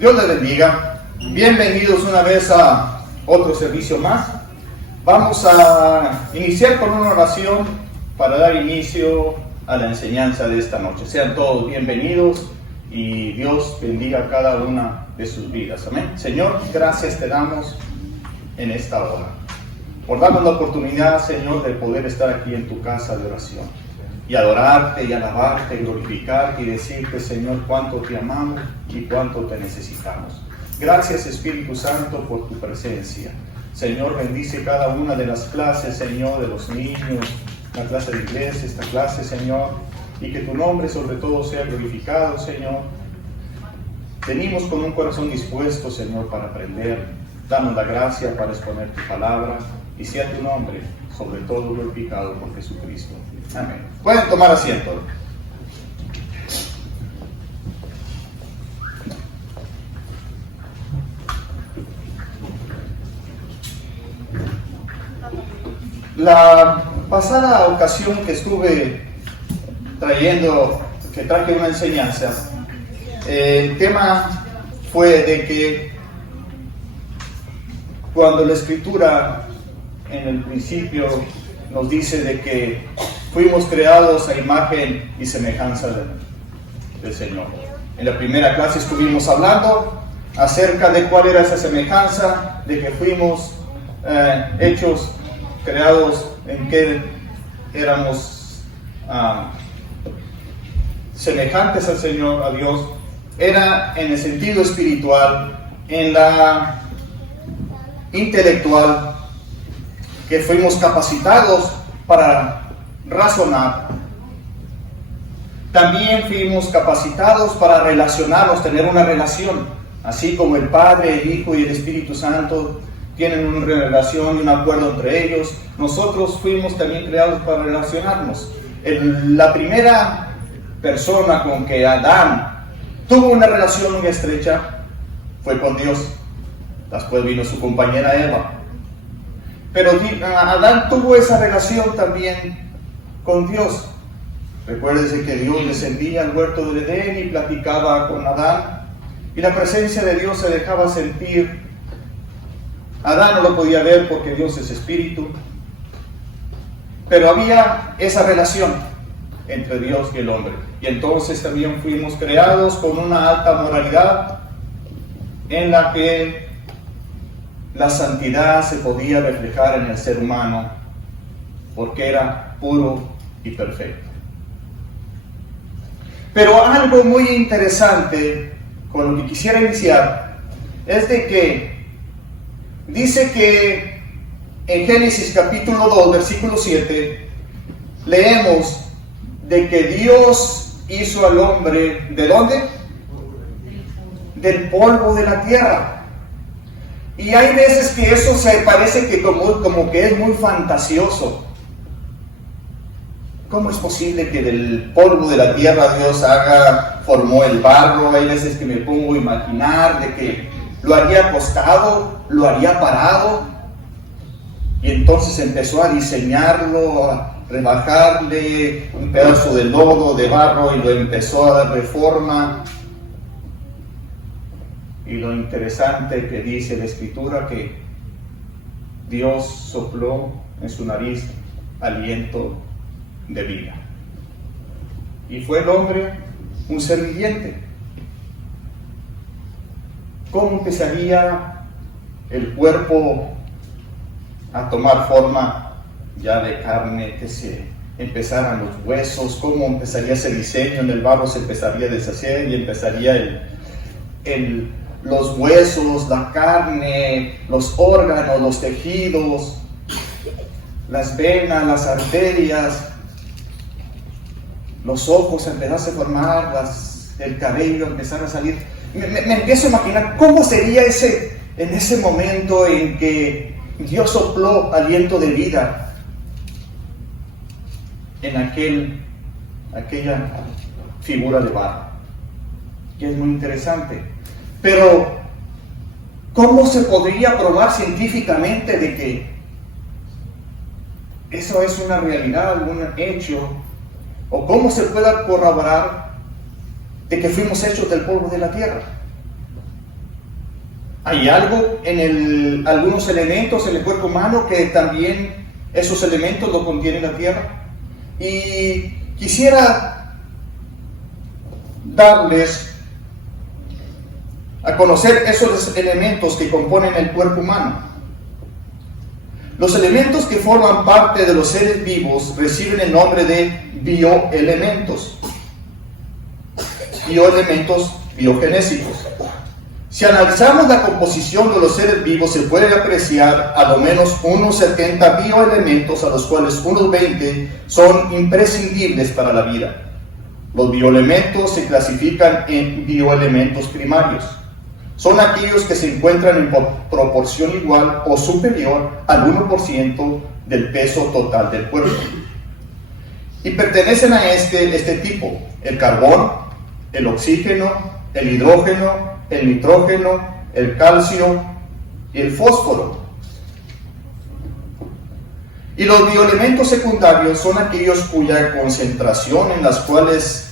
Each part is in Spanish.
Dios les bendiga. Bienvenidos una vez a otro servicio más. Vamos a iniciar con una oración para dar inicio a la enseñanza de esta noche. Sean todos bienvenidos y Dios bendiga cada una de sus vidas. Amén. Señor, gracias te damos en esta hora por darnos la oportunidad, Señor, de poder estar aquí en tu casa de oración y adorarte y alabarte y glorificarte y decirte, Señor, cuánto te amamos y cuánto te necesitamos. Gracias, Espíritu Santo, por tu presencia. Señor, bendice cada una de las clases, Señor, de los niños, la clase de iglesia, esta clase, Señor, y que tu nombre sobre todo sea glorificado, Señor. Venimos con un corazón dispuesto, Señor, para aprender. Danos la gracia para exponer tu palabra y sea tu nombre sobre todo glorificado por Jesucristo. Amén. Pueden tomar asiento. La pasada ocasión que estuve traje una enseñanza, el tema fue de que cuando la Escritura en el principio nos dice de que fuimos creados a imagen y semejanza del Señor. En la primera clase estuvimos hablando acerca de cuál era esa semejanza, de que fuimos creados en que éramos semejantes al Señor, a Dios. Era en el sentido espiritual, en la intelectual, que fuimos capacitados para razonar. También fuimos capacitados para relacionarnos, tener una relación, así como el Padre, el Hijo y el Espíritu Santo tienen una relación y un acuerdo entre ellos. Nosotros fuimos también creados para relacionarnos. La primera persona con que Adán tuvo una relación muy estrecha fue con Dios. Después vino su compañera Eva. Pero Adán tuvo esa relación también con Dios. Recuérdense que Dios descendía al huerto del Edén y platicaba con Adán. Y la presencia de Dios se dejaba sentir. Adán no lo podía ver porque Dios es espíritu. Pero había esa relación entre Dios y el hombre. Y entonces también fuimos creados con una alta moralidad en la que la santidad se podía reflejar en el ser humano porque era puro y perfecto. Pero algo muy interesante con lo que quisiera iniciar es de que dice que en Génesis capítulo 2, versículo 7, leemos de que Dios hizo al hombre, ¿de dónde? Del polvo de la tierra. Y hay veces que eso se parece que como que es muy fantasioso. ¿Cómo es posible que del polvo de la tierra Dios formó el barro? Hay veces que me pongo a imaginar de que lo haría acostado, lo haría parado. Y entonces empezó a diseñarlo, a rebajarle un pedazo de lodo, de barro, y lo empezó a dar reforma. Y lo interesante que dice la Escritura, que Dios sopló en su nariz aliento de vida. Y fue el hombre un ser viviente. ¿Cómo empezaría el cuerpo a tomar forma ya de carne, que se empezaran los huesos? ¿Cómo empezaría ese diseño? En el barro se empezaría a deshacer y empezaría los huesos, la carne, los órganos, los tejidos, las venas, las arterias, los ojos empezaron a formar, el cabello empezar a salir. Me empiezo a imaginar cómo sería en ese momento en que Dios sopló aliento de vida en aquella figura de barro, que es muy interesante. Pero, ¿cómo se podría probar científicamente de que eso es una realidad, algún hecho? ¿O cómo se puede corroborar de que fuimos hechos del polvo de la tierra? Hay algo en algunos elementos en el cuerpo humano que también esos elementos lo contiene la tierra. Y quisiera darles a conocer esos elementos que componen el cuerpo humano. Los elementos que forman parte de los seres vivos reciben el nombre de bioelementos. Bioelementos biogenésicos. Si analizamos la composición de los seres vivos, se puede apreciar a lo menos unos 70 bioelementos, a los cuales unos 20 son imprescindibles para la vida. Los bioelementos se clasifican en bioelementos primarios. Son aquellos que se encuentran en proporción igual o superior al 1% del peso total del cuerpo. Y pertenecen a este tipo: el carbón, el oxígeno, el hidrógeno, el nitrógeno, el calcio y el fósforo. Y los bioelementos secundarios son aquellos cuya concentración en las cuales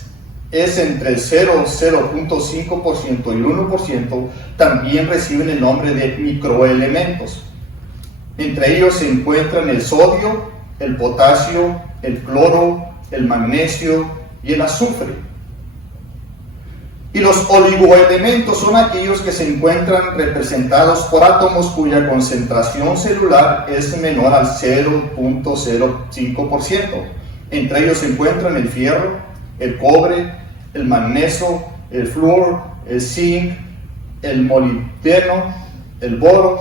es entre el 0, 0.5% y el 1%, también reciben el nombre de microelementos. Entre ellos se encuentran el sodio, el potasio, el cloro, el magnesio y el azufre. Y los oligoelementos son aquellos que se encuentran representados por átomos cuya concentración celular es menor al 0.05%. Entre ellos se encuentran el fierro, el cobre, el magnesio, el flúor, el zinc, el molibdeno, el boro,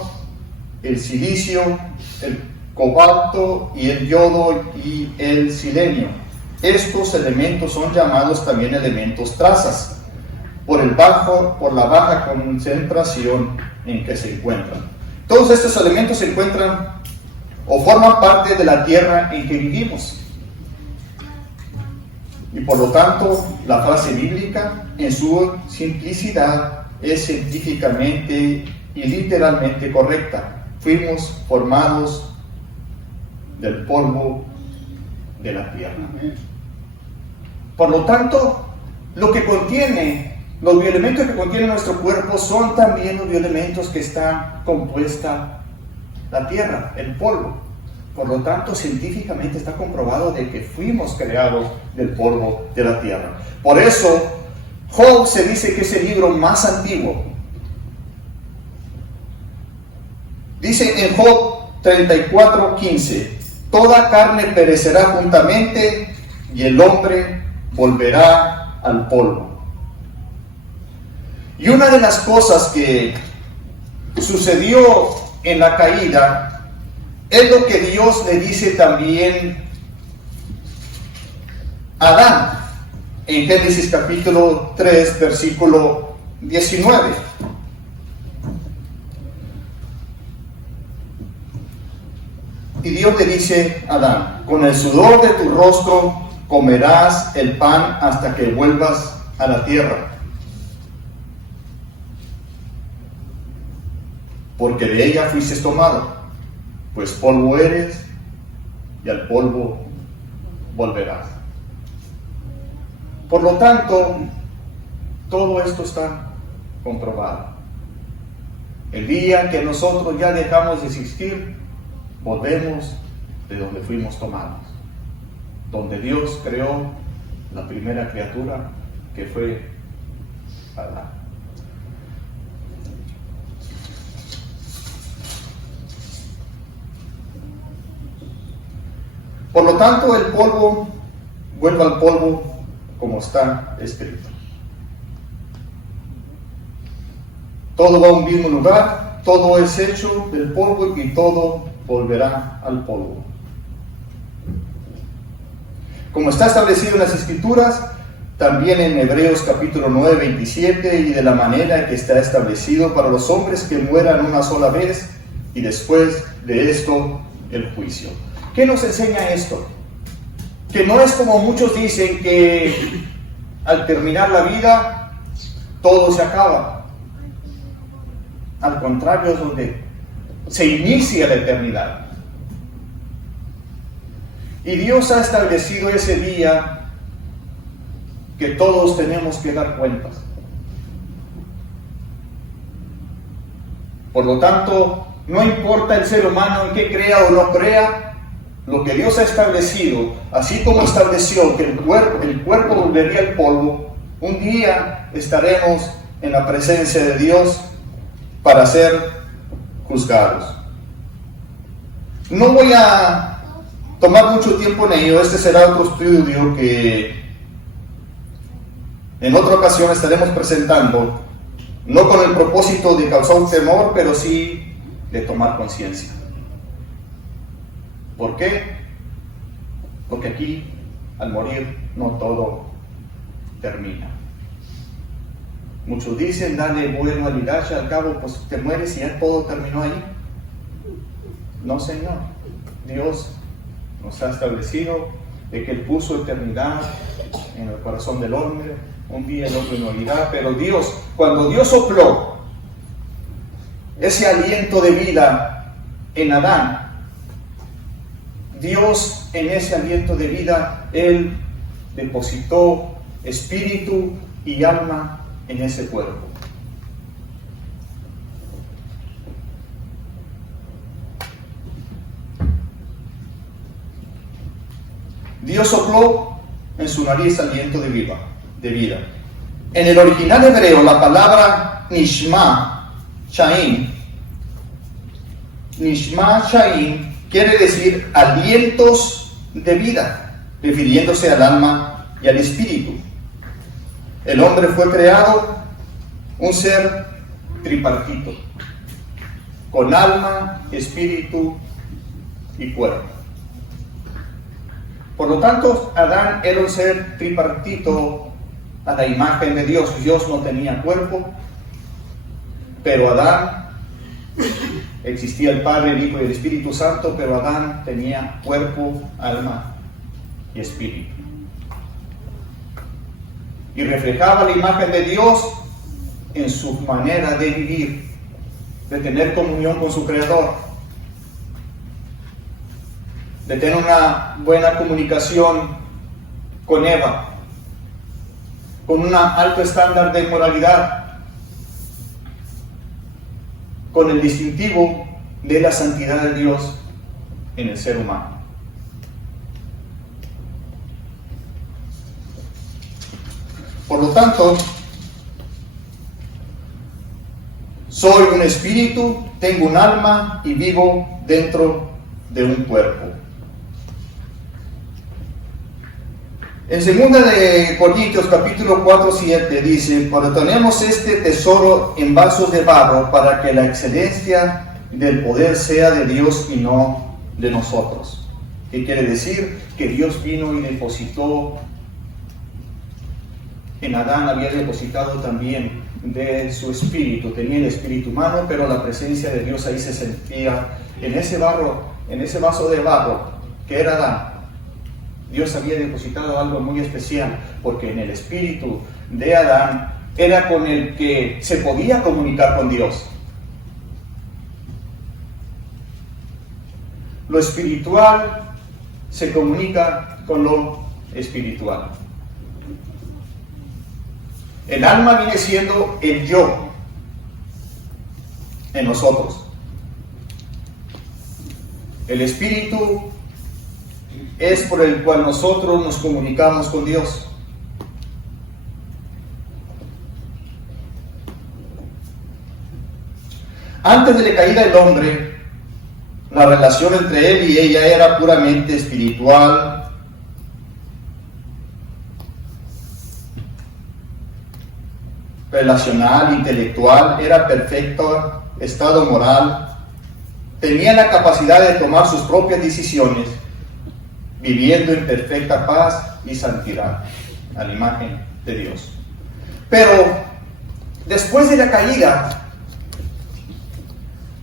el silicio, el cobalto y el yodo y el selenio. Estos elementos son llamados también elementos trazas por la baja concentración en que se encuentran. Todos estos elementos se encuentran o forman parte de la tierra en que vivimos. Y por lo tanto, la frase bíblica, en su simplicidad, es científicamente y literalmente correcta. Fuimos formados del polvo de la tierra. Por lo tanto, los bioelementos que contiene nuestro cuerpo son también los bioelementos que está compuesta la tierra, el polvo. Por lo tanto, científicamente está comprobado de que fuimos creados del polvo de la tierra. Por eso, Job se dice que es el libro más antiguo. Dice en Job 34:15: toda carne perecerá juntamente y el hombre volverá al polvo. Y una de las cosas que sucedió en la caída es lo que Dios le dice también a Adán en Génesis capítulo 3, versículo 19. Y Dios le dice a Adán: con el sudor de tu rostro comerás el pan hasta que vuelvas a la tierra, porque de ella fuiste tomado, pues polvo eres y al polvo volverás. Por lo tanto, todo esto está comprobado. El día que nosotros ya dejamos de existir, volvemos de donde fuimos tomados, donde Dios creó la primera criatura, que fue Adán. Por lo tanto, el polvo vuelve al polvo, como está escrito. Todo va a un mismo lugar, todo es hecho del polvo y todo volverá al polvo. Como está establecido en las Escrituras, también en Hebreos capítulo 9, 27, y de la manera que está establecido para los hombres que mueran una sola vez, y después de esto el juicio. ¿Qué nos enseña esto? Que no es como muchos dicen, que al terminar la vida todo se acaba. Al contrario, es donde se inicia la eternidad. Y Dios ha establecido ese día que todos tenemos que dar cuentas. Por lo tanto, no importa el ser humano en qué crea o no crea, lo que Dios ha establecido, así como estableció que el cuerpo volvería al polvo, un día estaremos en la presencia de Dios para ser juzgados. No voy a tomar mucho tiempo en ello. Este será otro estudio que en otra ocasión estaremos presentando, no con el propósito de causar un temor, pero sí de tomar conciencia. ¿Por qué? Porque aquí, al morir, no todo termina. Muchos dicen, dale vuelo al Iracha, al cabo pues te mueres y ya todo terminó ahí. No, Señor. Dios nos ha establecido de que Él puso eternidad en el corazón del hombre. Un día el hombre morirá, pero Dios, cuando Dios sopló ese aliento de vida en Adán, Dios en ese aliento de vida, Él depositó espíritu y alma en ese cuerpo. Dios sopló en su nariz aliento de vida. En el original hebreo, la palabra Nishma Chaim quiere decir alientos de vida, refiriéndose al alma y al espíritu. El hombre fue creado un ser tripartito, con alma, espíritu y cuerpo. Por lo tanto, Adán era un ser tripartito a la imagen de Dios. Dios no tenía cuerpo, pero Adán, existía el Padre, el Hijo y el Espíritu Santo, pero Adán tenía cuerpo, alma y espíritu. Y reflejaba la imagen de Dios en su manera de vivir, de tener comunión con su Creador, de tener una buena comunicación con Eva, con un alto estándar de moralidad, con el distintivo de la santidad de Dios en el ser humano. Por lo tanto, soy un espíritu, tengo un alma y vivo dentro de un cuerpo. En 2 de Corintios capítulo 4:7 dice: pero tenemos este tesoro en vasos de barro para que la excelencia del poder sea de Dios y no de nosotros. ¿Qué quiere decir? Que Dios vino y depositó en Adán, había depositado también de su espíritu. Tenía el espíritu humano, pero la presencia de Dios ahí se sentía en ese barro, en ese vaso de barro que era Adán. Dios había depositado algo muy especial, porque en el espíritu de Adán era con el que se podía comunicar con Dios. Lo espiritual se comunica con lo espiritual. El alma viene siendo el yo en nosotros. El espíritu es por el cual nosotros nos comunicamos con Dios. Antes de la caída del hombre, la relación entre él y ella era puramente espiritual, relacional, intelectual, era perfecto estado moral, tenía la capacidad de tomar sus propias decisiones, viviendo en perfecta paz y santidad, a la imagen de Dios. Pero después de la caída,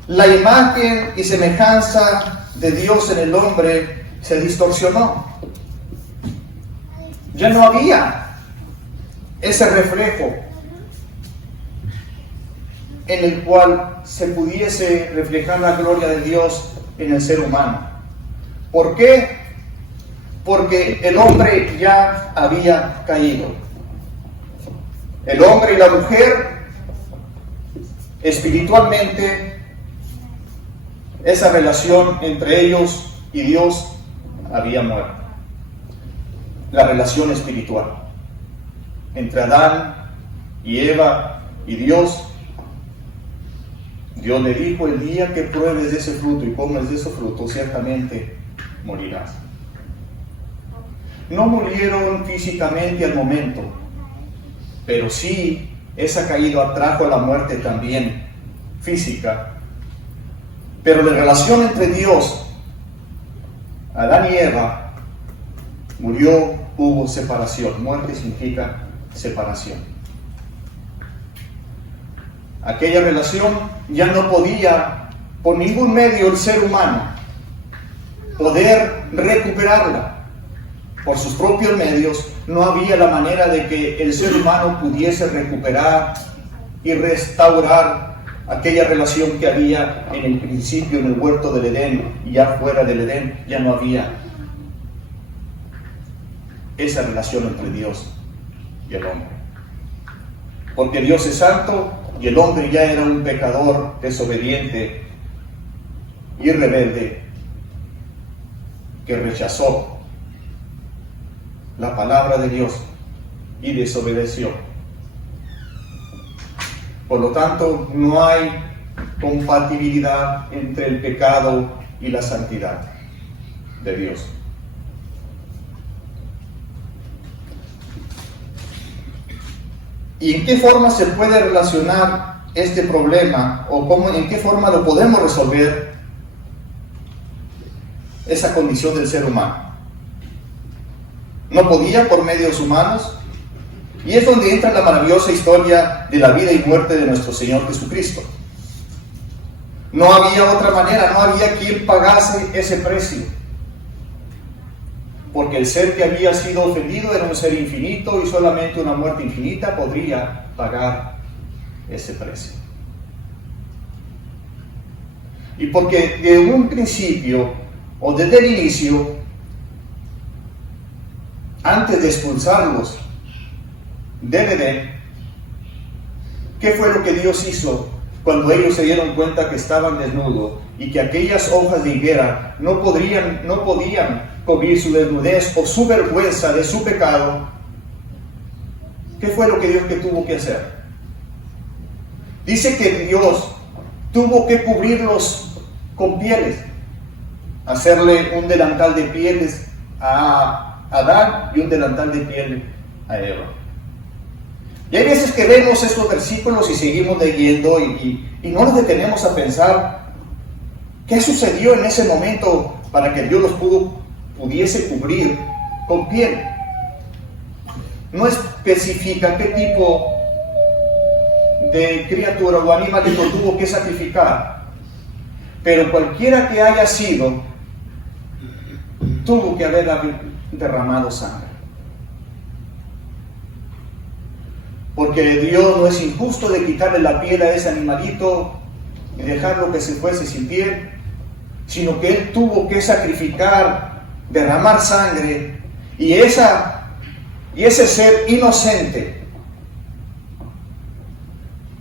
la imagen y semejanza de Dios en el hombre se distorsionó. Ya no había ese reflejo en el cual se pudiese reflejar la gloria de Dios en el ser humano. ¿Por qué? Porque el hombre ya había caído. El hombre y la mujer espiritualmente esa relación entre ellos y Dios había muerto. La relación espiritual entre Adán y Eva y Dios. Dios le dijo: el día que pruebes de ese fruto y comes de ese fruto, ciertamente morirás. No murieron físicamente al momento, pero sí esa caída atrajo la muerte también física. Pero la relación entre Dios, Adán y Eva, murió, hubo separación. Muerte significa separación. Aquella relación ya no podía, por ningún medio, el ser humano poder recuperarla. Por sus propios medios no había la manera de que el ser humano pudiese recuperar y restaurar aquella relación que había en el principio en el huerto del Edén, y ya fuera del Edén ya no había esa relación entre Dios y el hombre. Porque Dios es santo y el hombre ya era un pecador desobediente y rebelde que rechazó la palabra de Dios y desobedeció. Por lo tanto, no hay compatibilidad entre el pecado y la santidad de Dios. ¿Y en qué forma se puede relacionar este problema, o en qué forma lo podemos resolver, esa condición del ser humano? No podía por medios humanos, y es donde entra la maravillosa historia de la vida y muerte de nuestro Señor Jesucristo. No había otra manera, no había quien pagase ese precio, porque el ser que había sido ofendido era un ser infinito, y solamente una muerte infinita podría pagar ese precio. Y porque de un principio, o desde el inicio, antes de expulsarlos del Edén, ¿qué fue lo que Dios hizo cuando ellos se dieron cuenta que estaban desnudos y que aquellas hojas de higuera no podían cubrir su desnudez o su vergüenza de su pecado? ¿Qué fue lo que Dios tuvo que hacer? Dice que Dios tuvo que cubrirlos con pieles, hacerle un delantal de pieles a Adán y un delantal de piel a Eva. Y hay veces que vemos estos versículos y seguimos leyendo y no nos detenemos a pensar qué sucedió en ese momento para que Dios los pudiese cubrir con piel. No especifica qué tipo de criatura o animalito tuvo que sacrificar, pero cualquiera que haya sido, tuvo que haber derramado sangre. Porque Dios no es injusto de quitarle la piel a ese animalito y dejarlo que se fuese sin piel, sino que Él tuvo que sacrificar, derramar sangre, y ese ser inocente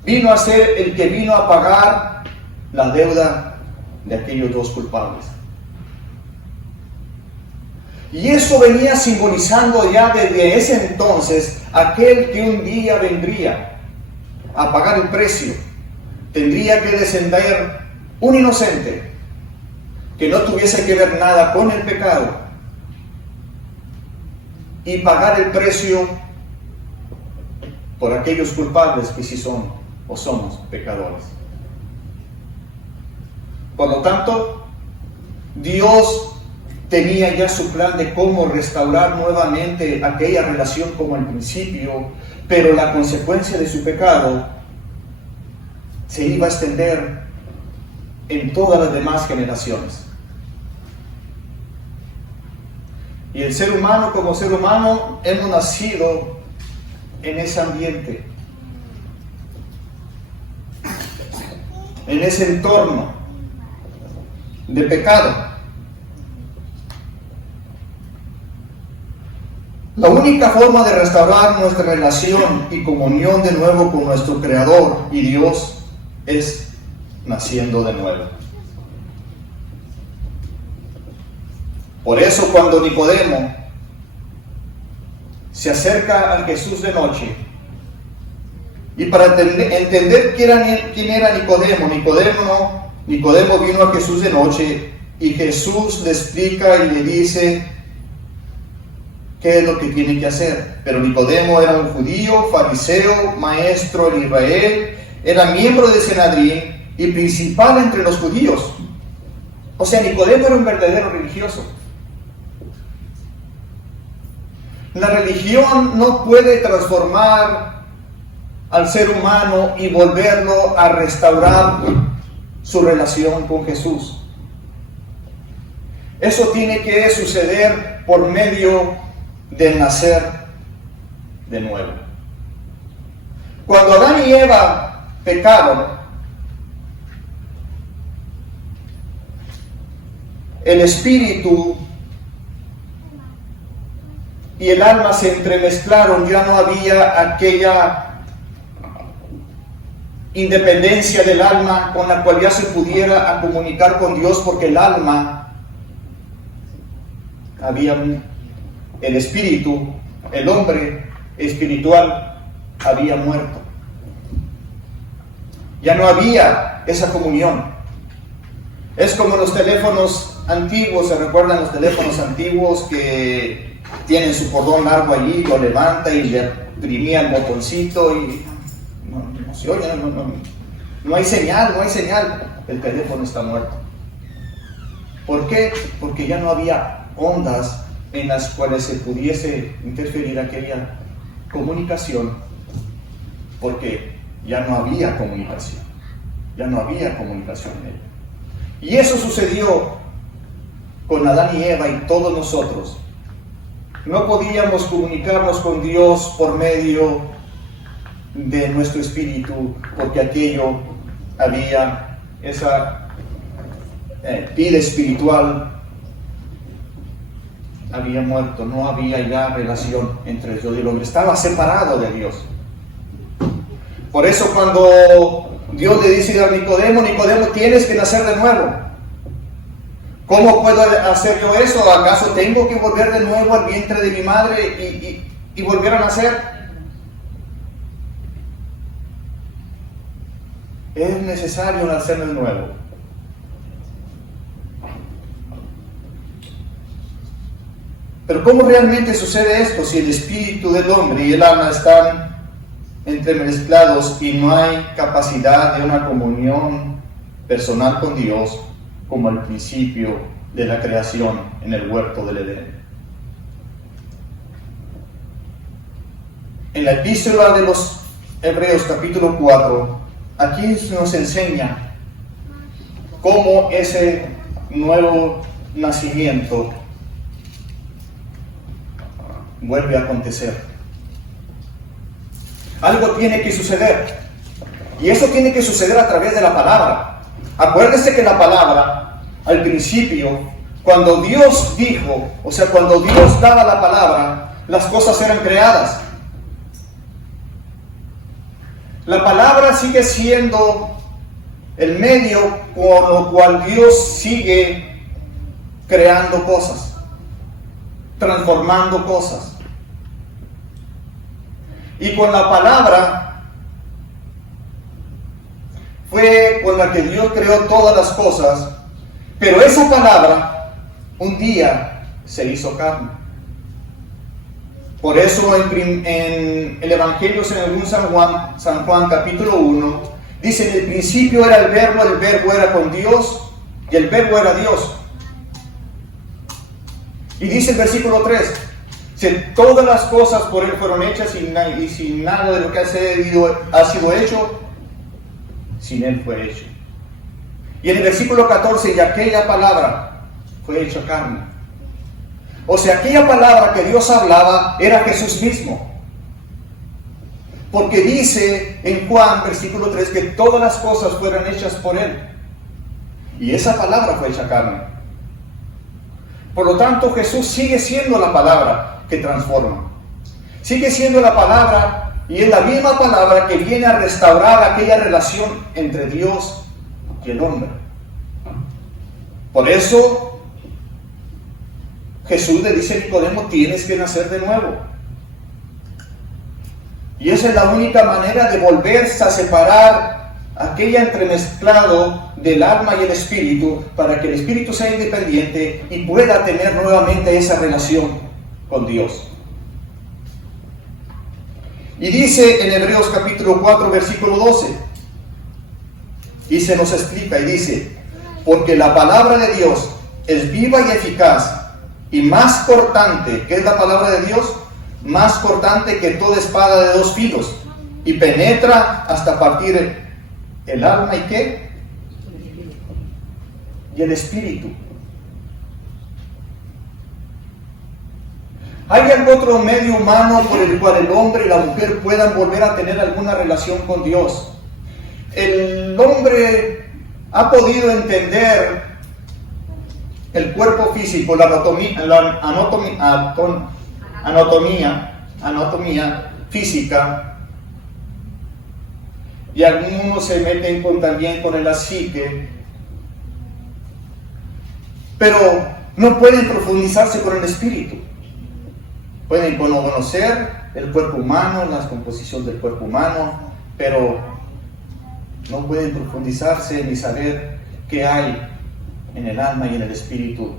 vino a ser el que vino a pagar la deuda de aquellos dos culpables. Y eso venía simbolizando ya desde ese entonces aquel que un día vendría a pagar el precio. Tendría que descender un inocente que no tuviese que ver nada con el pecado y pagar el precio por aquellos culpables que sí son o somos pecadores. Por lo tanto, Dios tenía ya su plan de cómo restaurar nuevamente aquella relación como al principio, pero la consecuencia de su pecado se iba a extender en todas las demás generaciones. Y el ser humano, como ser humano, hemos nacido en ese ambiente, en ese entorno de pecado. La única forma de restaurar nuestra relación y comunión de nuevo con nuestro Creador y Dios es naciendo de nuevo. Por eso cuando Nicodemo se acerca a Jesús de noche, y para entender quién era Nicodemo vino a Jesús de noche, y Jesús le explica y le dice qué es lo que tiene que hacer. Pero Nicodemo era un judío, fariseo, maestro en Israel, era miembro del Sanedrín y principal entre los judíos. O sea, Nicodemo era un verdadero religioso. La religión no puede transformar al ser humano y volverlo a restaurar su relación con Jesús. Eso tiene que suceder por medio de nacer de nuevo. Cuando Adán y Eva pecaron, el espíritu y el alma se entremezclaron, ya no había aquella independencia del alma con la cual ya se pudiera comunicar con Dios, porque el alma el espíritu, el hombre espiritual había muerto. Ya no había esa comunión. Es como los teléfonos antiguos, ¿se recuerdan los teléfonos antiguos que tienen su cordón largo allí, lo levanta y le oprimía el botoncito y no se oye, no hay señal, el teléfono está muerto. ¿Por qué? Porque ya no había ondas en las cuales se pudiese interferir aquella comunicación, porque ya no había comunicación en ella. Y eso sucedió con Adán y Eva y todos nosotros. No podíamos comunicarnos con Dios por medio de nuestro espíritu, porque aquello había esa vida espiritual había muerto, no había ya relación entre Dios y el hombre, estaba separado de Dios. Por eso cuando Dios le dice a Nicodemo, tienes que nacer de nuevo. ¿Cómo puedo hacer yo eso? ¿Acaso tengo que volver de nuevo al vientre de mi madre y volver a nacer? Es necesario nacer de nuevo. Pero ¿cómo realmente sucede esto si el espíritu del hombre y el alma están entremezclados y no hay capacidad de una comunión personal con Dios como al principio de la creación en el huerto del Edén? En la epístola de los Hebreos capítulo 4, aquí nos enseña cómo ese nuevo nacimiento vuelve a acontecer. Algo tiene que suceder, y eso tiene que suceder a través de la palabra. Acuérdese que la palabra, al principio, cuando Dios dijo, o sea, cuando Dios daba la palabra, las cosas eran creadas. La palabra sigue siendo el medio con lo cual Dios sigue creando cosas, transformando cosas. Y con la palabra fue con la que Dios creó todas las cosas, pero esa palabra un día se hizo carne. Por eso en el Evangelio según San Juan capítulo 1, dice: en el principio era el verbo era con Dios, y el verbo era Dios. Y dice el versículo 3, que todas las cosas por Él fueron hechas, y sin nada de lo que ha sido hecho, sin Él fue hecho. Y en el versículo 14, y aquella palabra fue hecha carne. O sea, aquella palabra que Dios hablaba era Jesús mismo. Porque dice en Juan, versículo 3, que todas las cosas fueron hechas por Él. Y esa palabra fue hecha carne. Por lo tanto, Jesús sigue siendo la palabra que transforma. Sigue siendo la palabra, y es la misma palabra que viene a restaurar aquella relación entre Dios y el hombre. Por eso, Jesús le dice a Nicodemo, tienes que nacer de nuevo. Y esa es la única manera de volverse a separar aquella entremezclado del alma y el espíritu, para que el espíritu sea independiente y pueda tener nuevamente esa relación con Dios. Y dice en Hebreos capítulo 4, versículo 12, y se nos explica y dice, porque la palabra de Dios es viva y eficaz y más cortante. ¿Qué es la palabra de Dios? Más cortante que toda espada de 2 filos, y penetra hasta partir el alma y ¿qué? Y el espíritu. ¿Hay algún otro medio humano por el cual el hombre y la mujer puedan volver a tener alguna relación con Dios? El hombre ha podido entender el cuerpo físico, la anatomía física, y algunos se meten también con la psique, pero no pueden profundizarse con el espíritu. Pueden conocer el cuerpo humano, la composición del cuerpo humano, pero no pueden profundizarse ni saber qué hay en el alma y en el espíritu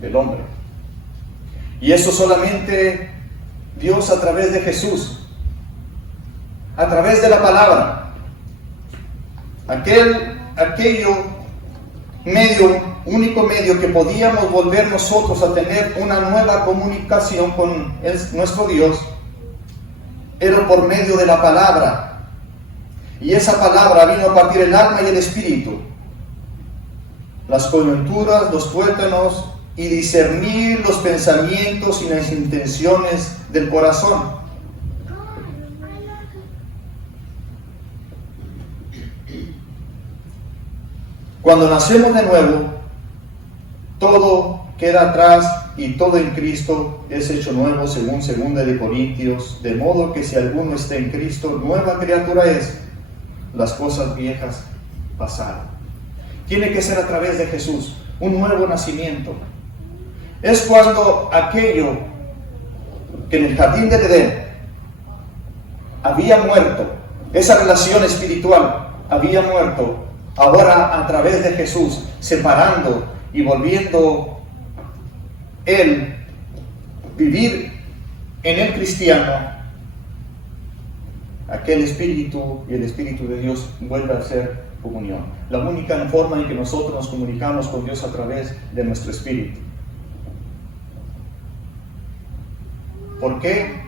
del hombre. Y eso solamente Dios a través de Jesús, a través de la palabra, aquello único medio que podíamos volver nosotros a tener una nueva comunicación con nuestro Dios, era por medio de la palabra. Y esa palabra vino a partir el alma y el espíritu, las coyunturas, los tuétanos, y discernir los pensamientos y las intenciones del corazón. Cuando nacemos de nuevo, todo queda atrás y todo en Cristo es hecho nuevo, según 2 Corintios, de modo que si alguno está en Cristo, nueva criatura es, las cosas viejas pasaron. Tiene que ser a través de Jesús, un nuevo nacimiento. Es cuando aquello que en el jardín del Edén había muerto, esa relación espiritual había muerto, ahora a través de Jesús, separando y volviendo Él vivir en el cristiano, aquel espíritu y el espíritu de Dios vuelve a ser comunión. La única forma en que nosotros nos comunicamos con Dios a través de nuestro espíritu. ¿Por qué?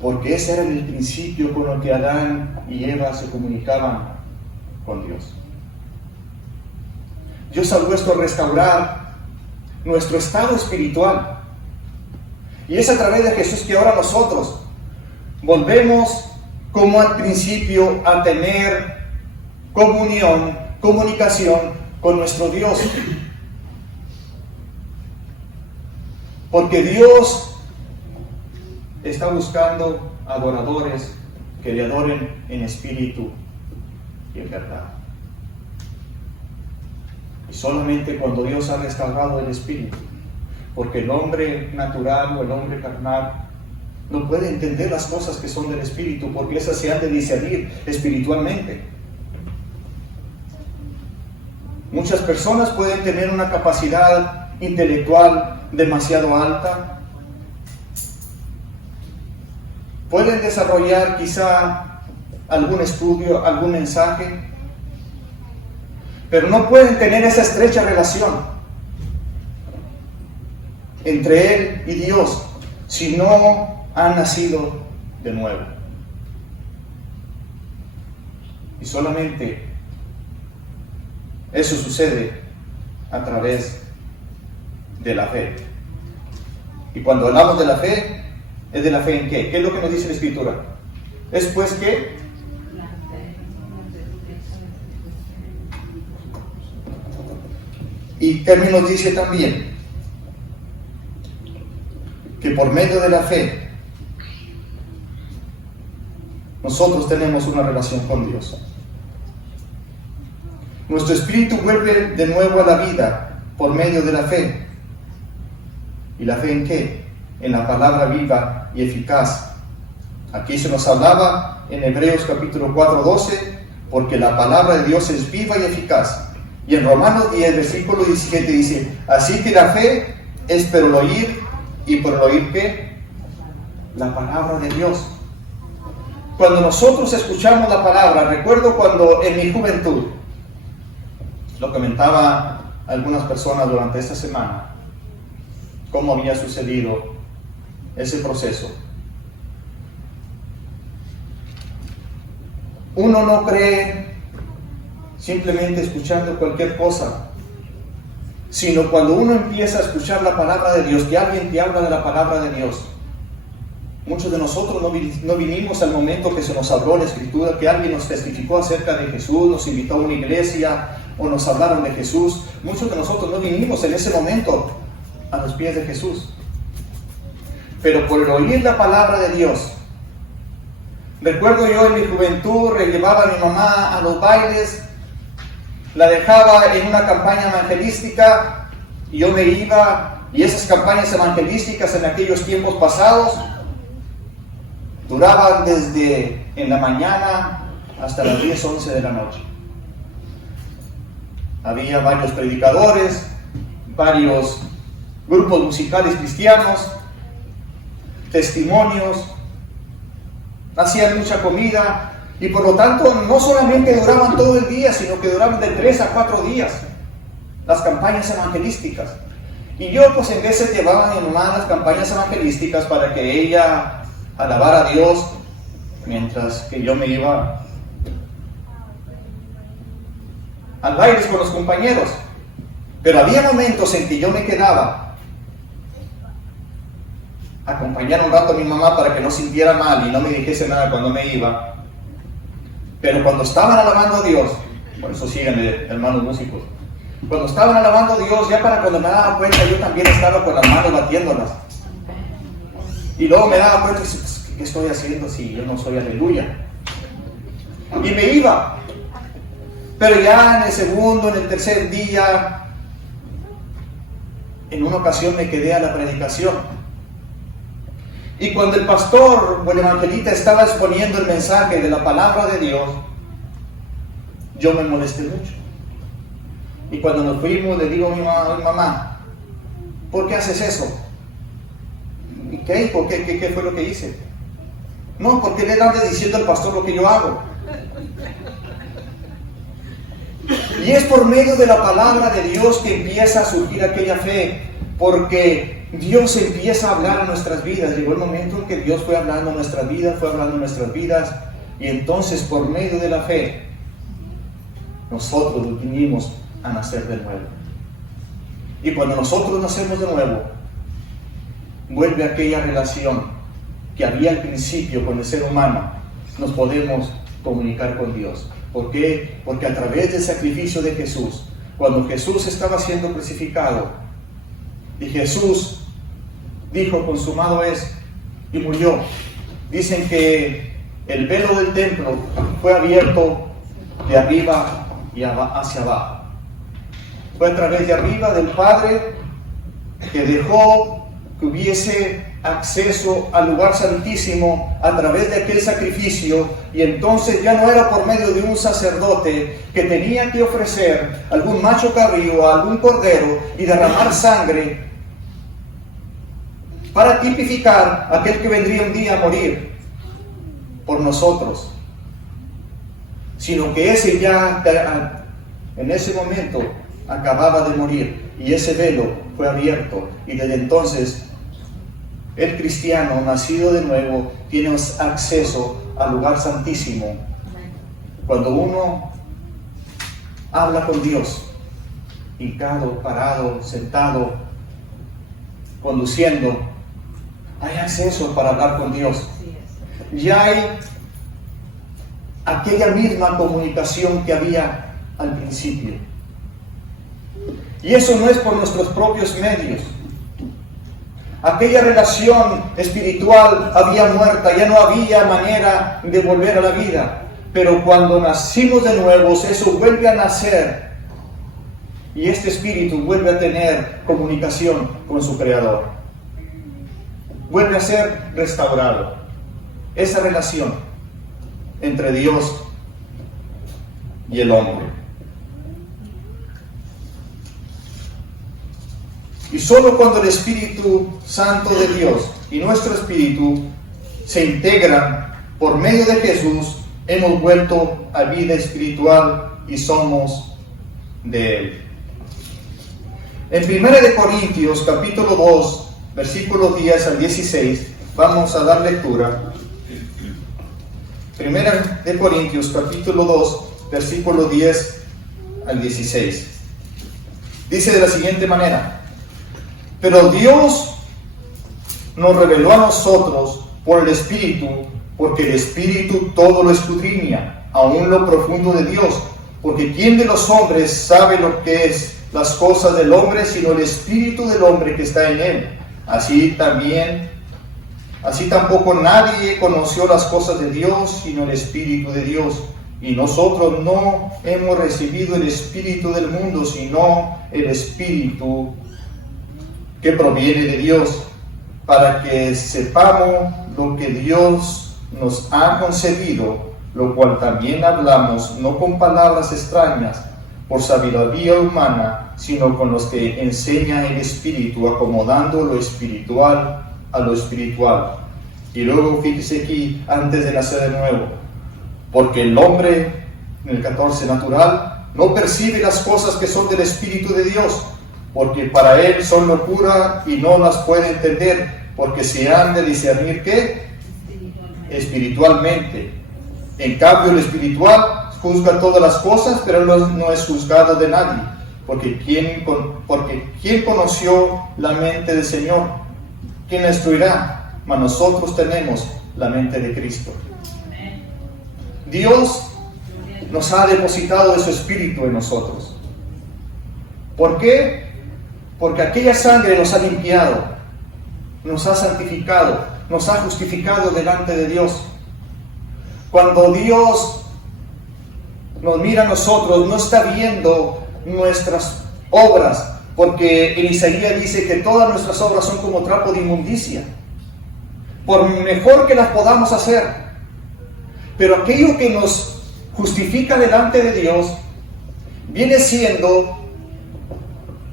Porque ese era el principio con el que Adán y Eva se comunicaban con Dios. Dios ha vuelto a restaurar nuestro estado espiritual. Y es a través de Jesús que ahora nosotros volvemos como al principio a tener comunicación con nuestro Dios. Porque Dios está buscando adoradores que le adoren en espíritu y en verdad. Y solamente cuando Dios ha restaurado el espíritu, porque el hombre natural o el hombre carnal no puede entender las cosas que son del espíritu, porque esas se han de discernir espiritualmente. Muchas personas pueden tener una capacidad intelectual demasiado alta, pueden desarrollar quizá algún estudio, algún mensaje, pero no pueden tener esa estrecha relación entre Él y Dios si no han nacido de nuevo. Y solamente eso sucede a través de la fe. Y cuando hablamos de la fe, ¿es de la fe en qué? ¿Qué es lo que nos dice la Escritura? Es pues que y términos dice también que por medio de la fe nosotros tenemos una relación con Dios. Nuestro espíritu vuelve de nuevo a la vida por medio de la fe. ¿Y la fe en qué? En la palabra viva y eficaz. Aquí se nos hablaba en Hebreos capítulo 4:12, porque la palabra de Dios es viva y eficaz. Y en Romanos 10, versículo 17 dice, así que la fe es por el oír, y por el oír ¿qué? La palabra de Dios. Cuando nosotros escuchamos la palabra, recuerdo cuando en mi juventud, lo comentaba algunas personas durante esta semana, cómo había sucedido ese proceso. Uno no cree simplemente escuchando cualquier cosa, sino cuando uno empieza a escuchar la palabra de Dios, que alguien te habla de la palabra de Dios. Muchos de nosotros no vinimos al momento que se nos habló la Escritura, que alguien nos testificó acerca de Jesús, nos invitó a una iglesia o nos hablaron de Jesús. Muchos de nosotros no vinimos en ese momento a los pies de Jesús. Pero por el oír la palabra de Dios, recuerdo yo en mi juventud, llevaba a mi mamá a los bailes, la dejaba en una campaña evangelística y yo me iba, y esas campañas evangelísticas en aquellos tiempos pasados duraban desde en la mañana hasta las 10, 11 de la noche. Había varios predicadores, varios grupos musicales cristianos, testimonios, hacían mucha comida y por lo tanto no solamente duraban todo el día, sino que duraban de 3 a 4 días las campañas evangelísticas. Y yo pues en veces llevaba a mi mamá a las campañas evangelísticas para que ella alabara a Dios, mientras que yo me iba al baile con los compañeros. Pero había momentos en que yo me quedaba a acompañar un rato a mi mamá para que no sintiera mal y no me dijese nada cuando me iba. Pero cuando estaban alabando a Dios, por eso síganme, hermanos músicos, cuando estaban alabando a Dios, ya para cuando me daba cuenta, yo también estaba con las manos batiéndolas. Y luego me daba cuenta, ¿qué estoy haciendo si yo no soy aleluya? Y me iba. Pero ya en el segundo, en el tercer día, en una ocasión me quedé a la predicación. Y cuando el pastor o el evangelista estaba exponiendo el mensaje de la palabra de Dios, yo me molesté mucho. Y cuando nos fuimos, le digo a mi mamá, ¿por qué haces eso? ¿Qué? ¿Por qué? ¿Qué fue lo que hice? No, porque le anda diciendo al pastor lo que yo hago. Y es por medio de la palabra de Dios que empieza a surgir aquella fe, porque Dios empieza a hablar a nuestras vidas. Llegó el momento en que Dios fue hablando a nuestras vidas, y entonces por medio de la fe, nosotros vinimos a nacer de nuevo. Y cuando nosotros nacemos de nuevo, vuelve aquella relación que había al principio con el ser humano. Nos podemos comunicar con Dios. ¿Por qué? Porque a través del sacrificio de Jesús, cuando Jesús estaba siendo crucificado, y Jesús dijo, consumado es, y murió. Dicen que el velo del templo fue abierto de arriba y hacia abajo. Fue a través de arriba del Padre que dejó que hubiese acceso al lugar santísimo a través de aquel sacrificio, y entonces ya no era por medio de un sacerdote que tenía que ofrecer algún macho cabrío, algún cordero y derramar sangre para tipificar a aquel que vendría un día a morir por nosotros, sino que ese ya en ese momento acababa de morir y ese velo fue abierto, y desde entonces el cristiano nacido de nuevo tiene acceso al lugar santísimo. Cuando uno habla con Dios, hincado, parado, sentado, conduciendo, hay acceso para hablar con Dios. Ya hay aquella misma comunicación que había al principio. Y eso no es por nuestros propios medios. Aquella relación espiritual había muerta, ya no había manera de volver a la vida. Pero cuando nacimos de nuevo, eso vuelve a nacer. Y este espíritu vuelve a tener comunicación con su Creador. Vuelve a ser restaurado. Esa relación entre Dios y el hombre. Y solo cuando el Espíritu Santo de Dios y nuestro espíritu se integran por medio de Jesús, hemos vuelto a vida espiritual y somos de Él. En 1 Corintios capítulo 2, versículos 10 al 16, vamos a dar lectura. 1 Corintios capítulo 2, versículo 10 al 16. Dice de la siguiente manera: pero Dios nos reveló a nosotros por el Espíritu, porque el Espíritu todo lo escudriña, aún lo profundo de Dios, porque ¿quién de los hombres sabe lo que es las cosas del hombre, sino el Espíritu del hombre que está en él? Así tampoco nadie conoció las cosas de Dios, sino el Espíritu de Dios. Y nosotros no hemos recibido el espíritu del mundo, sino el Espíritu que proviene de Dios, para que sepamos lo que Dios nos ha concedido, lo cual también hablamos, no con palabras extrañas, por sabiduría humana, sino con los que enseña el Espíritu, acomodando lo espiritual a lo espiritual. Y luego fíjese aquí, antes de nacer de nuevo, porque el hombre, en el 14 natural, no percibe las cosas que son del Espíritu de Dios, porque para él son locura y no las puede entender, porque se han de discernir ¿qué? Espiritualmente. En cambio, el espiritual juzga todas las cosas, pero no es juzgado de nadie, porque ¿quién conoció la mente del Señor? ¿Quién la instruirá? Mas nosotros tenemos la mente de Cristo. Dios nos ha depositado de su Espíritu en nosotros. ¿Por qué? Porque aquella sangre nos ha limpiado, nos ha santificado, nos ha justificado delante de Dios. Cuando Dios nos mira a nosotros, no está viendo nuestras obras, porque en Isaías dice que todas nuestras obras son como trapo de inmundicia, por mejor que las podamos hacer. Pero aquello que nos justifica delante de Dios viene siendo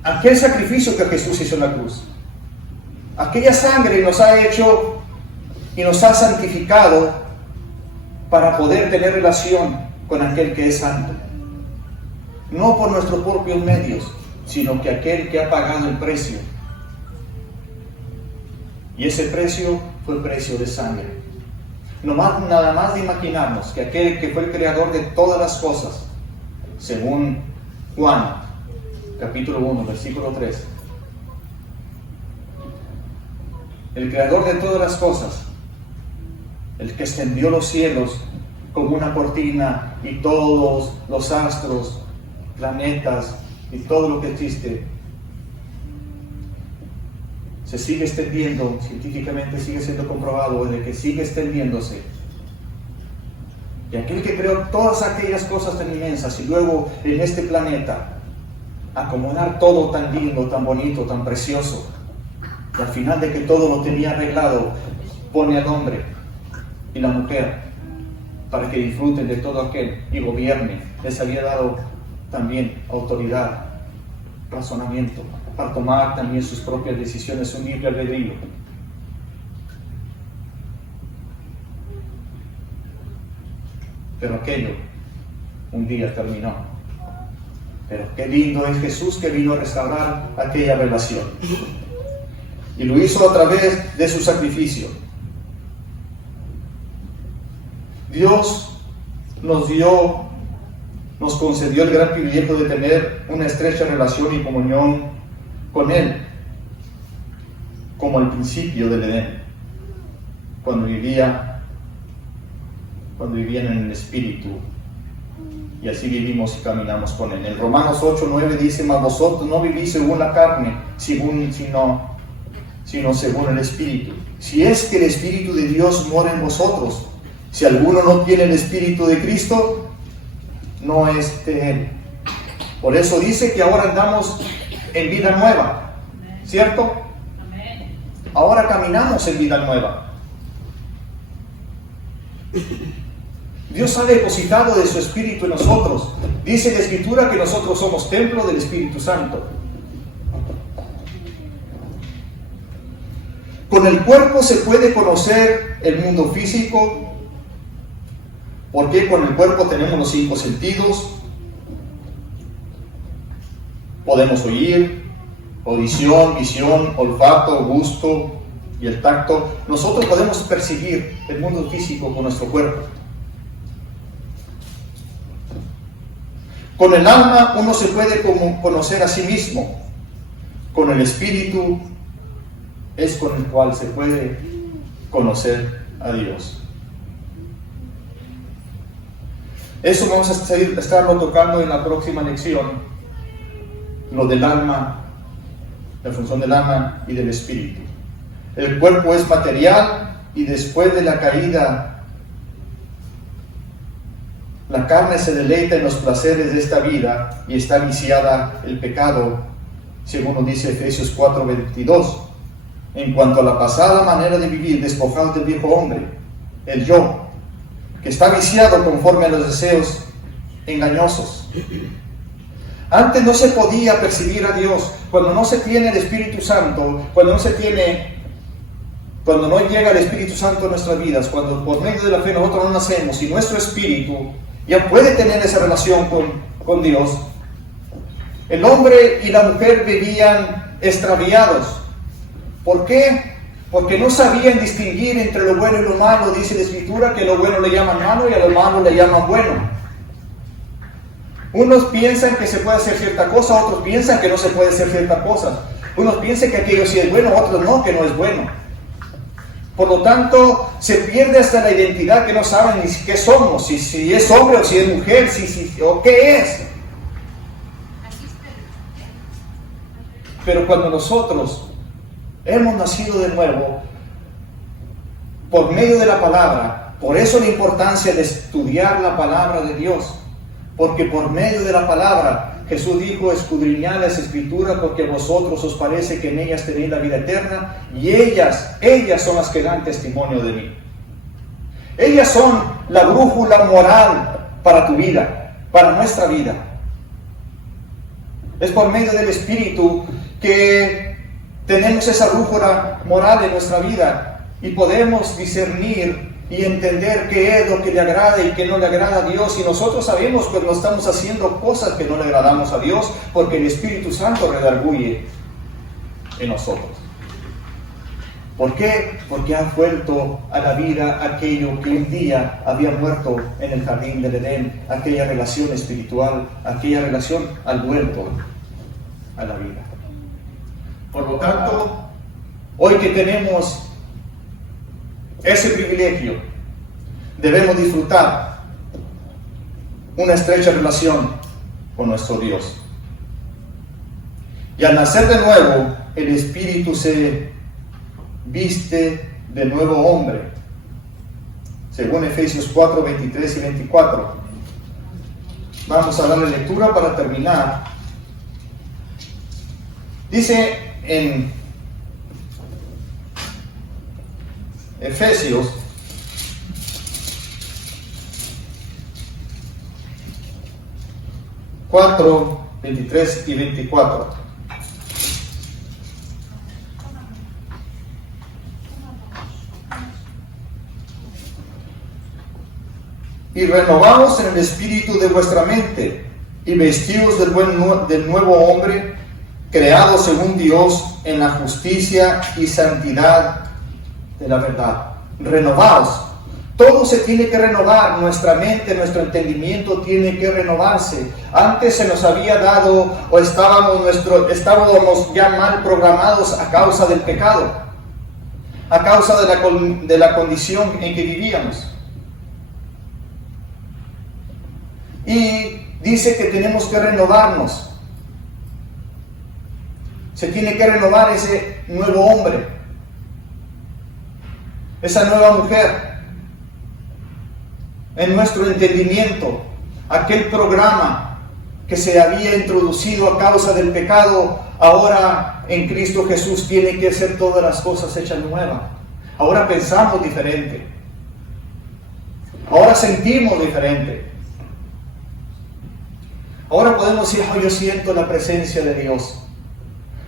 aquel sacrificio que Jesús hizo en la cruz. Aquella sangre nos ha hecho y nos ha santificado para poder tener relación con aquel que es santo. No por nuestros propios medios, sino que aquel que ha pagado el precio. Y ese precio fue precio de sangre. Nada más de imaginarnos que aquel que fue el creador de todas las cosas, según Juan, capítulo 1, versículo 3. El creador de todas las cosas, el que extendió los cielos como una cortina y todos los astros, planetas y todo lo que existe, se sigue extendiendo, científicamente sigue siendo comprobado de que sigue extendiéndose. Y aquel que creó todas aquellas cosas tan inmensas y luego en este planeta acomodar todo tan lindo, tan bonito, tan precioso, y al final de que todo lo tenía arreglado, pone al hombre y la mujer para que disfruten de todo aquel y gobierne. Les había dado también autoridad, razonamiento, para tomar también sus propias decisiones, un libre albedrío. Pero aquello un día terminó. Pero qué lindo es Jesús que vino a restaurar aquella relación. Y lo hizo a través de su sacrificio. Dios nos concedió el gran privilegio de tener una estrecha relación y comunión con Él, como al principio del Edén, cuando vivían en el Espíritu, y así vivimos y caminamos con Él. En Romanos 8:9 dice: mas vosotros no vivís según la carne, sino según el Espíritu. Si es que el Espíritu de Dios mora en vosotros, Si alguno no tiene el Espíritu de Cristo, no es de Él. Por eso dice que ahora andamos en vida nueva, ¿cierto? Ahora caminamos en vida nueva. Dios ha depositado de su Espíritu en nosotros. Dice la Escritura que nosotros somos templo del Espíritu Santo. Con el cuerpo se puede conocer el mundo físico, porque con el cuerpo tenemos los 5 sentidos. Podemos oír, audición, visión, olfato, gusto y el tacto. Nosotros podemos percibir el mundo físico con nuestro cuerpo. Con el alma uno se puede conocer a sí mismo. Con el espíritu es con el cual se puede conocer a Dios. Eso vamos a estarlo tocando en la próxima lección. Lo del alma, la función del alma y del espíritu. El cuerpo es material y después de la caída, la carne se deleita en los placeres de esta vida y está viciada el pecado, según nos dice Efesios 4:22. En cuanto a la pasada manera de vivir, despojados del viejo hombre, el yo, que está viciado conforme a los deseos engañosos. Antes no se podía percibir a Dios. Cuando no se tiene el Espíritu Santo, cuando no llega el Espíritu Santo a nuestras vidas, cuando por medio de la fe nosotros no nacemos y nuestro espíritu ya puede tener esa relación con Dios, el hombre y la mujer vivían extraviados. ¿Por qué? Porque no sabían distinguir entre lo bueno y lo malo. Dice la Escritura que lo bueno le llaman malo y a lo malo le llaman bueno. Unos piensan que se puede hacer cierta cosa, otros piensan que no se puede hacer cierta cosa. Unos piensan que aquello sí es bueno, otros no, que no es bueno. Por lo tanto, se pierde hasta la identidad, que no saben ni qué somos, si es hombre o si es mujer, o qué es. Pero cuando nosotros hemos nacido de nuevo, por medio de la palabra, por eso la importancia de estudiar la palabra de Dios, porque por medio de la palabra, Jesús dijo: escudriñad las Escrituras, porque a vosotros os parece que en ellas tenéis la vida eterna, y ellas son las que dan testimonio de mí. Ellas son la brújula moral para tu vida, para nuestra vida. Es por medio del Espíritu que tenemos esa brújula moral en nuestra vida y podemos discernir y entender qué es lo que le agrada y qué no le agrada a Dios. Y nosotros sabemos cuando estamos haciendo cosas que no le agradamos a Dios, porque el Espíritu Santo redarguye en nosotros. ¿Por qué? Porque ha vuelto a la vida aquello que un día había muerto en el jardín del Edén, aquella relación espiritual, aquella relación ha vuelto a la vida. Por lo tanto, hoy que tenemos ese privilegio, debemos disfrutar una estrecha relación con nuestro Dios. Y al nacer de nuevo, el Espíritu se viste de nuevo hombre, según Efesios 4, 23 y 24. Vamos a darle lectura para terminar. Dice en Efesios (4, 23 y 24). Y renovaos en el espíritu de vuestra mente, y vestidos del nuevo hombre, creado según Dios en la justicia y santidad de la verdad. Renovaos. Todo se tiene que renovar. Nuestra mente, nuestro entendimiento tiene que renovarse. Antes se nos había dado, o estábamos ya mal programados a causa del pecado, a causa de la condición en que vivíamos. Y dice que tenemos que renovarnos. Se tiene que renovar ese nuevo hombre, esa nueva mujer. en nuestro entendimiento, aquel programa que se había introducido a causa del pecado, ahora en Cristo Jesús tiene que ser todas las cosas hechas nuevas. Ahora pensamos diferente. Ahora sentimos diferente. Ahora podemos decir, yo siento la presencia de Dios.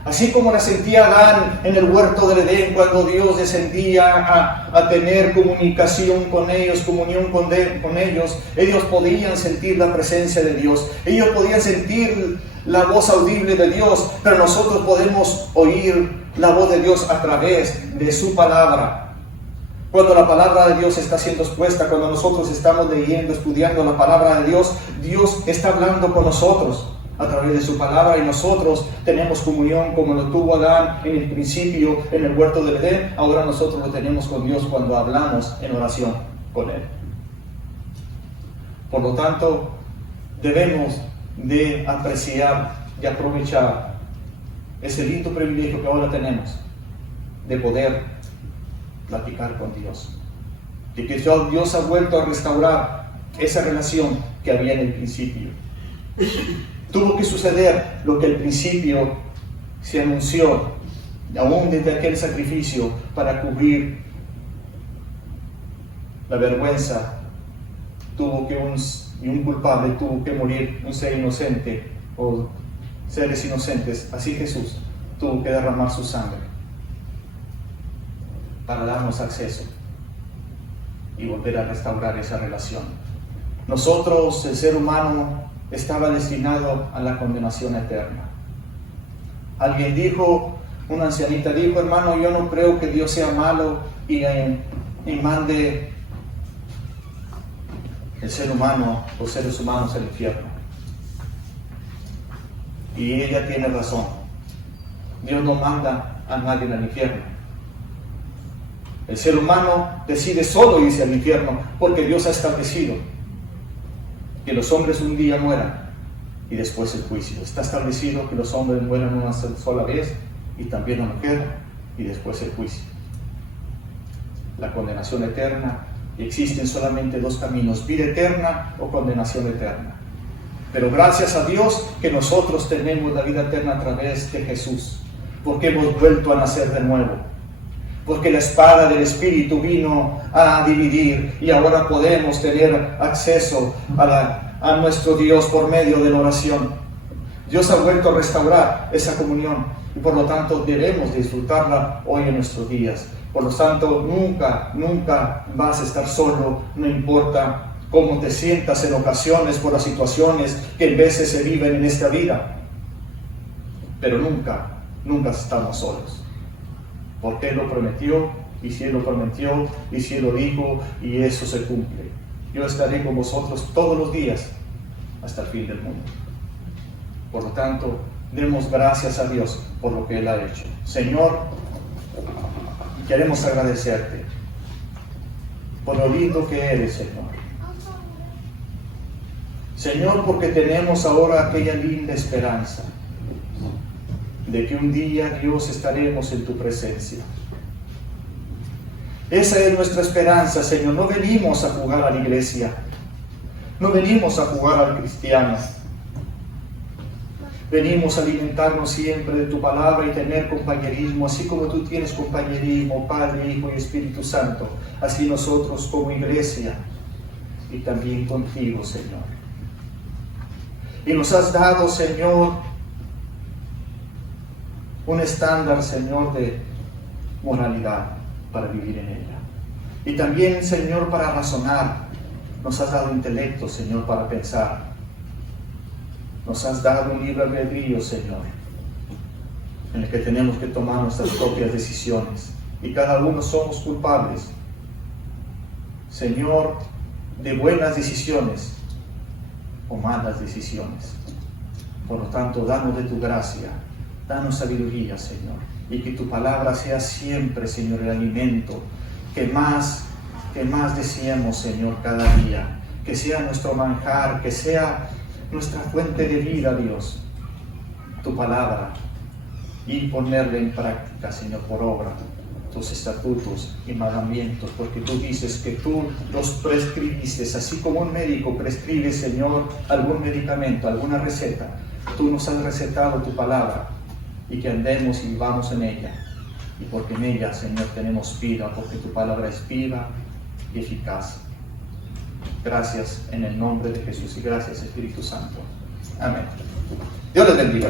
Así como la sentía Adán en el huerto del Edén, cuando Dios descendía a tener comunicación con ellos, comunión con ellos, ellos podían sentir la presencia de Dios, ellos podían sentir la voz audible de Dios, pero nosotros podemos oír la voz de Dios a través de su palabra. Cuando la palabra de Dios está siendo expuesta, cuando nosotros estamos leyendo, estudiando la palabra de Dios, Dios está hablando con nosotros a través de su palabra, y nosotros tenemos comunión como lo tuvo Adán en el principio en el huerto del Edén. Ahora nosotros lo tenemos con Dios cuando hablamos en oración con Él. Por lo tanto, debemos de apreciar y aprovechar ese lindo privilegio que ahora tenemos de poder platicar con Dios, de que Dios ha vuelto a restaurar esa relación que había en el principio. Tuvo que suceder lo que al principio se anunció, aún desde aquel sacrificio, para cubrir la vergüenza. Tuvo que un culpable tuvo que morir, un ser inocente o seres inocentes. Así Jesús tuvo que derramar su sangre para darnos acceso y volver a restaurar esa relación. Nosotros, el ser humano, estaba destinado a la condenación eterna. Alguien dijo, una ancianita dijo, hermano, yo no creo que Dios sea malo y mande el ser humano, los seres humanos al infierno. Y ella tiene razón. Dios no manda a nadie al infierno. El ser humano decide solo irse al infierno porque Dios ha establecido que los hombres un día mueran y después el juicio. Está establecido que los hombres mueran una sola vez y también la mujer, y después el juicio. La condenación eterna. Existen solamente dos caminos: vida eterna o condenación eterna. Pero gracias a Dios que nosotros tenemos la vida eterna a través de Jesús, porque hemos vuelto a nacer de nuevo, porque la espada del Espíritu vino a dividir y ahora podemos tener acceso a nuestro Dios por medio de la oración. Dios ha vuelto a restaurar esa comunión y por lo tanto debemos disfrutarla hoy en nuestros días. Por lo tanto, nunca vas a estar solo, no importa cómo te sientas en ocasiones por las situaciones que en veces se viven en esta vida. Pero nunca estamos solos. Porque Él lo prometió, y si Él lo prometió, y si Él lo dijo, y eso se cumple. Yo estaré con vosotros todos los días hasta el fin del mundo. Por lo tanto, demos gracias a Dios por lo que Él ha hecho. Señor, queremos agradecerte por lo lindo que eres, Señor. Señor, porque tenemos ahora aquella linda esperanza de que un día, Dios, estaremos en tu presencia. Esa es nuestra esperanza, Señor. No venimos a jugar a la iglesia, no venimos a jugar al cristiano. Venimos a alimentarnos siempre de tu palabra y tener compañerismo, así como tú tienes compañerismo, Padre, Hijo y Espíritu Santo, así nosotros como iglesia y también contigo, Señor. Y nos has dado, Señor, un estándar, Señor, de moralidad para vivir en ella. Y también, Señor, para razonar. Nos has dado intelecto, Señor, para pensar. Nos has dado un libre albedrío, Señor, en el que tenemos que tomar nuestras propias decisiones. Y cada uno somos culpables, Señor, de buenas decisiones o malas decisiones. Por lo tanto, danos de tu gracia, danos sabiduría, Señor, y que tu palabra sea siempre, Señor, el alimento que más deseamos, Señor, cada día. Que sea nuestro manjar, que sea nuestra fuente de vida, Dios, tu palabra, y ponerla en práctica, Señor, por obra, tus estatutos y mandamientos, porque tú dices que tú los prescribiste, así como un médico prescribe, Señor, algún medicamento, alguna receta. Tú nos has recetado tu palabra y que andemos y vivamos en ella. Y porque en ella, Señor, tenemos vida, porque tu palabra es viva y eficaz. Gracias en el nombre de Jesús y gracias, Espíritu Santo. Amén. Dios les bendiga.